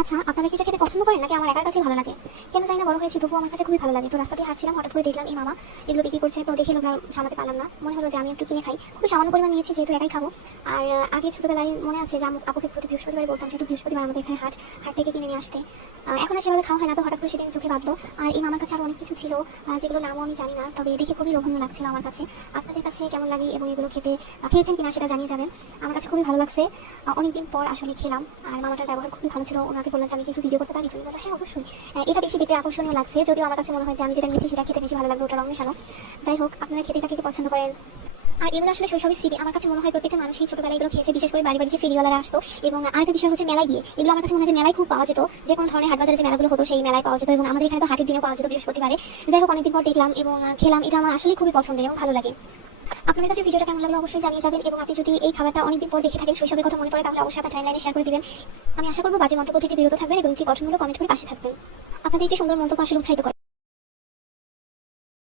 আচ্ছা, আপনারা কি এটা খেতে পছন্দ করেন নাকি আমার একার কাছেই ভালো লাগে? কেন জানি না, বড় হয়েছি তবুও আমার কাছে খুবই ভালো লাগে। তো রাস্তা দিয়ে হাঁটছিলাম, হঠাৎ করে দেখলাম এই মামা এগুলো বিক্রি করছে। তো দেখে লোভটা সামলাতে পারলাম না। মনে হলো যে আমি একটু কিনে খাই। খুবই সামান্য পরিমাণ নিয়েছি, যেহেতু একাই খাবো। আর আগে ছোটবেলায় মনে আছে যে আপুকে প্রতি বৃহস্পতিবারে বলতাম, যেহেতু বৃহস্পতিবার আমাদের এখানে হাট থেকে কিনে নিয়ে আসতে। এখন আর সেভাবে খাওয়া হয় না, তো হঠাৎ করে সেদিন চোখে বাঁধলো। আর এই মামার কাছে আরো অনেক কিছু ছিল, যেগুলো নামও আমি জানি না, তবে দেখে খুবই লোভনীয় লাগছিল আমার কাছে। আপনাদের কাছে কেমন লাগে এবং এগুলো খেয়েছেন কিনা সেটা জানিয়ে যাবেন। আমার কাছে খুবই ভালো লাগছে। অনেকদিন পর আসলে খেলাম। আর মামাটার ব্যবহার খুবই ভালো ছিল। ওনাকে বললাম যে আমি কিন্তু ভিডিও করতে পারি, তুমি বলো হ্যাঁ অবশ্যই। এটা বেশি দেখতে আকর্ষণীয় লাগছে, যদিও আমার কাছে মনে হয় যে আমি যেটা নিয়েছি সেটা খেতে বেশি ভালো লাগবে, ওটা রং মেশানো। যাই হোক, আপনারা এটা খেতে পছন্দ করেন। আর এগুলো আসলে শৈশবের স্মৃতি। আমার কাছে মনে হয় প্রত্যেকটা মানুষই ছোটবেলায় এগুলো খেয়েছে, বিশেষ করে বাড়ি বাড়ি যে ফেরিওয়ালারা আসতো। এবং আরেকটা বিষয় হচ্ছে মেলায় গিয়ে এগুলো আমার কাছে মনে হয় যে মেলায় খুব পাওয়া যেত। যে কোনো ধরনের হাট বাজারে যে মেলাগুলো হতো সেই মেলায় পাওয়া যেত, এবং আমাদের এখানে তো হাটের দিনেও পাওয়া যেত বৃহস্পতিবারে। যাই হোক, অনেকদিন পর দেখলাম এবং খেলাম। এটা আমার আসলে খুবই পছন্দের এবং ভালো লাগে। আপনাদের কাছে ভিডিওটা কেমন লাগলো অবশ্যই জানিয়ে যাবেন, এবং আপনি যদি এই খাবারটা অনেকদিন পর দেখে থাকেন, শৈশবের কথা মনে পড়ে, তাহলে অবশ্যই আপনার টাইমলাইনে শেয়ার করে দিবেন। আমি আশা করবো বাজে মন্তব্য থেকে বিরত থাকবেন এবং একটি গঠনমূলক কমেন্ট করে পাশে থাকবেন। আপনাদের একটি সুন্দর মন্তব্য আসলে উৎসাহিত করে।